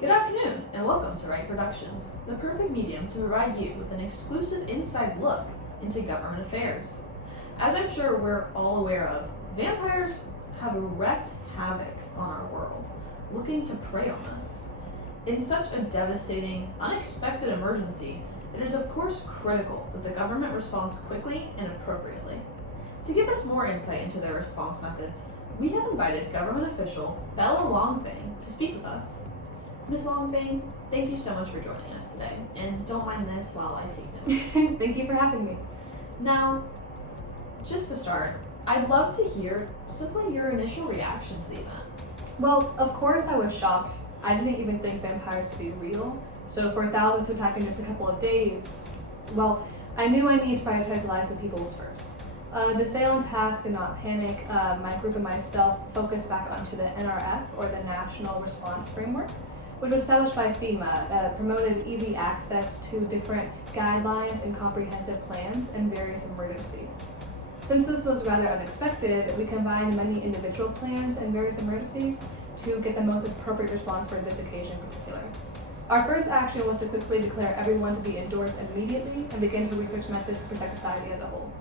Good afternoon, and welcome to Wright Productions, the perfect medium to provide you with an exclusive inside look into government affairs. As I'm sure we're all aware of, vampires have wreaked havoc on our world, looking to prey on us. In such a devastating, unexpected emergency, it is of course critical that the government responds quickly and appropriately. To give us more insight into their response methods, we have invited government official Bella Longfang to speak with us. Ms. Longfang, thank you so much for joining us today, and don't mind this while I take notes. Thank you for having me. Now, just to start, I'd love to hear simply your initial reaction to the event. Well, of course I was shocked. I didn't even think vampires to be real. So for thousands to attack in just a couple of days, well, I knew I needed to prioritize the lives of people's first. To stay on task and not panic, my group and myself focused back onto the NRF, or the National Response Framework, which was established by FEMA, promoted easy access to different guidelines and comprehensive plans in various emergencies. Since this was rather unexpected, we combined many individual plans and various emergencies to get the most appropriate response for this occasion in particular. Our first action was to quickly declare everyone to be indoors immediately and begin to research methods to protect society as a whole.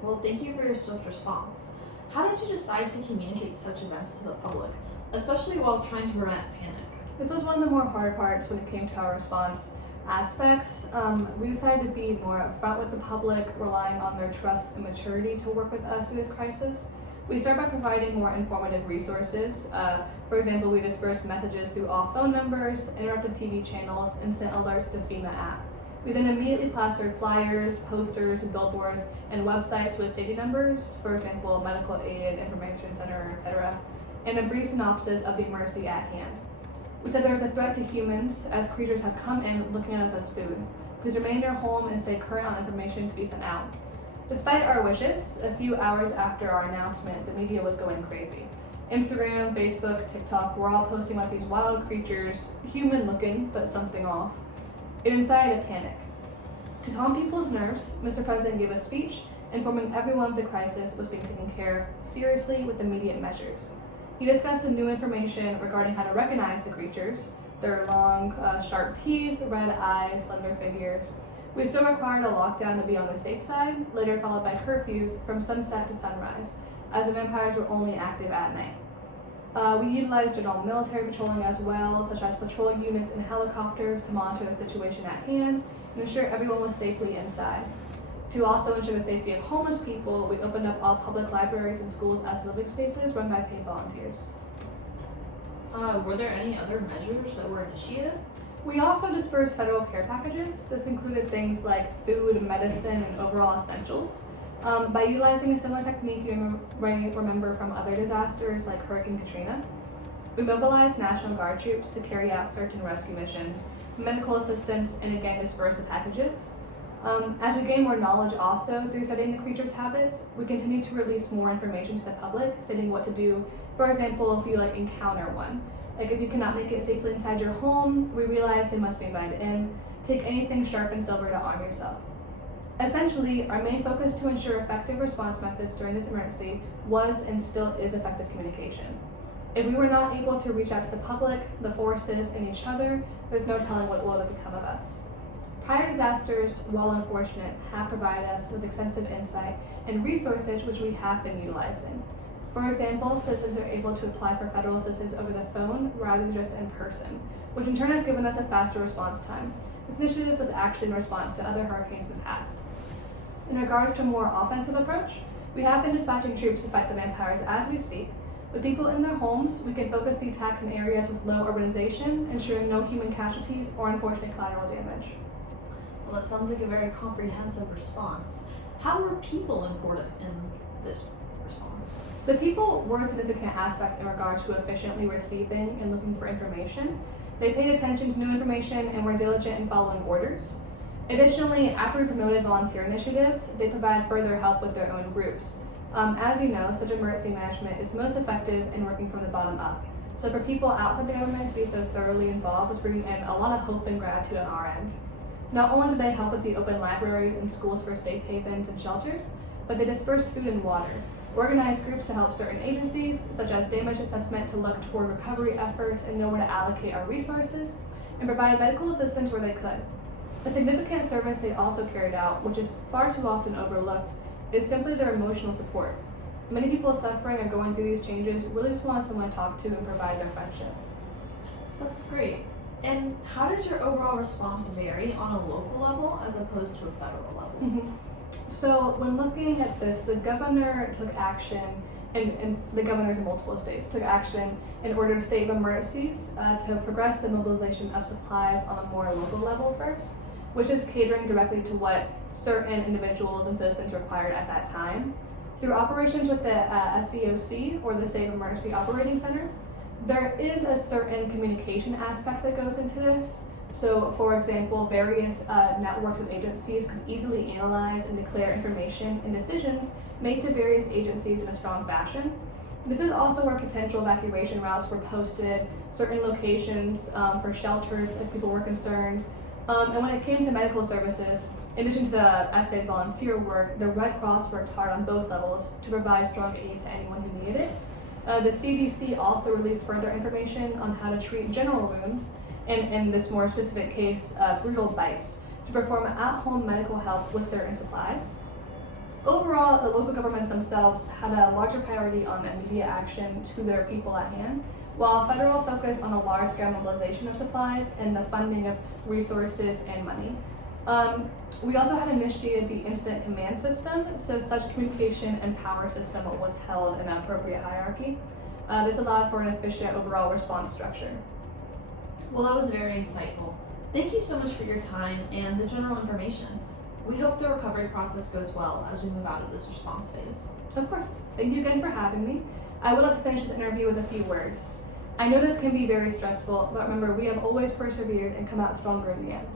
Well, thank you for your swift response. How did you decide to communicate such events to the public, especially while trying to prevent panic? This was one of the more hard parts when it came to our response aspects. We decided to be more upfront with the public, relying on their trust and maturity to work with us through this crisis. We started by providing more informative resources. For example, we dispersed messages through all phone numbers, interrupted TV channels, and sent alerts to the FEMA app. We then immediately plastered flyers, posters, billboards, and websites with safety numbers, for example, medical aid, information center, etc., and a brief synopsis of the emergency at hand. We said there was a threat to humans as creatures have come in looking at us as food. Please remain in your home and stay current on information to be sent out. Despite our wishes, a few hours after our announcement, the media was going crazy. Instagram, Facebook, TikTok were all posting about these wild creatures, human looking, but something off. It incited a panic. To calm people's nerves, Mr. President gave a speech informing everyone the crisis was being taken care of seriously with immediate measures. He discussed the new information regarding how to recognize the creatures, their long, sharp teeth, red eyes, slender figures. We still required a lockdown to be on the safe side, later followed by curfews from sunset to sunrise, as the vampires were only active at night. We utilized general military patrolling as well, such as patrol units and helicopters to monitor the situation at hand and ensure everyone was safely inside. To also ensure the safety of homeless people, we opened up all public libraries and schools as living spaces run by paid volunteers. Were there any other measures that were initiated? We also dispersed federal care packages. This included things like food, medicine, and overall essentials. By utilizing a similar technique you may remember from other disasters like Hurricane Katrina, we mobilized National Guard troops to carry out search and rescue missions, medical assistance, and again disperse the packages. As we gain more knowledge also through studying the creatures' habits, we continue to release more information to the public, stating what to do. For example, if you encounter one. If you cannot make it safely inside your home, we realize they must be invited in. Take anything sharp and silver to arm yourself. Essentially, our main focus to ensure effective response methods during this emergency was and still is effective communication. If we were not able to reach out to the public, the forces, and each other, there's no telling what will have become of us. Prior disasters, while unfortunate, have provided us with extensive insight and resources which we have been utilizing. For example, citizens are able to apply for federal assistance over the phone rather than just in person, which in turn has given us a faster response time. This initiative was actually in response to other hurricanes in the past. In regards to a more offensive approach, we have been dispatching troops to fight the vampires as we speak. With people in their homes, we can focus the attacks in areas with low urbanization, ensuring no human casualties or unfortunate collateral damage. Well, that sounds like a very comprehensive response. How were people important in this response? The people were a significant aspect in regards to efficiently receiving and looking for information. They paid attention to new information and were diligent in following orders. Additionally, after we promoted volunteer initiatives, they provide further help with their own groups. As you know, such emergency management is most effective in working from the bottom up. So for people outside the government to be so thoroughly involved was bringing in a lot of hope and gratitude on our end. Not only did they help with the open libraries and schools for safe havens and shelters, but they dispersed food and water. organize groups to help certain agencies, such as damage assessment to look toward recovery efforts and know where to allocate our resources, and provide medical assistance where they could. A significant service they also carried out, which is far too often overlooked, is simply their emotional support. Many people suffering or going through these changes really just want someone to talk to and provide their friendship. That's great. And how did your overall response vary on a local level as opposed to a federal level? So when looking at this, the governor took action, and the governors in multiple states took action in order to state of emergencies to progress the mobilization of supplies on a more local level first, which is catering directly to what certain individuals and citizens required at that time. Through operations with the SEOC, or the State of Emergency Operating Center, there is a certain communication aspect that goes into this. So, for example, various networks of agencies could easily analyze and declare information and decisions made to various agencies in a strong fashion. This is also where potential evacuation routes were posted, certain locations for shelters if people were concerned. And when it came to medical services, in addition to the estimated volunteer work, the Red Cross worked hard on both levels to provide strong aid to anyone who needed it. The CDC also released further information on how to treat general wounds, and in this more specific case, brutal bites, to perform at-home medical help with certain supplies. Overall, the local governments themselves had a larger priority on immediate action to their people at hand, while federal focused on a large-scale mobilization of supplies and the funding of resources and money. We also had initiated the incident command system, so such communication and power system was held in an appropriate hierarchy. This allowed for an efficient overall response structure. Well, that was very insightful. Thank you so much for your time and the general information. We hope the recovery process goes well as we move out of this response phase. Of course. Thank you again for having me. I would like to finish this interview with a few words. I know this can be very stressful, but remember, we have always persevered and come out stronger in the end.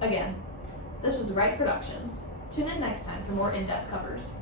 Again, this was Right Productions. Tune in next time for more in-depth covers.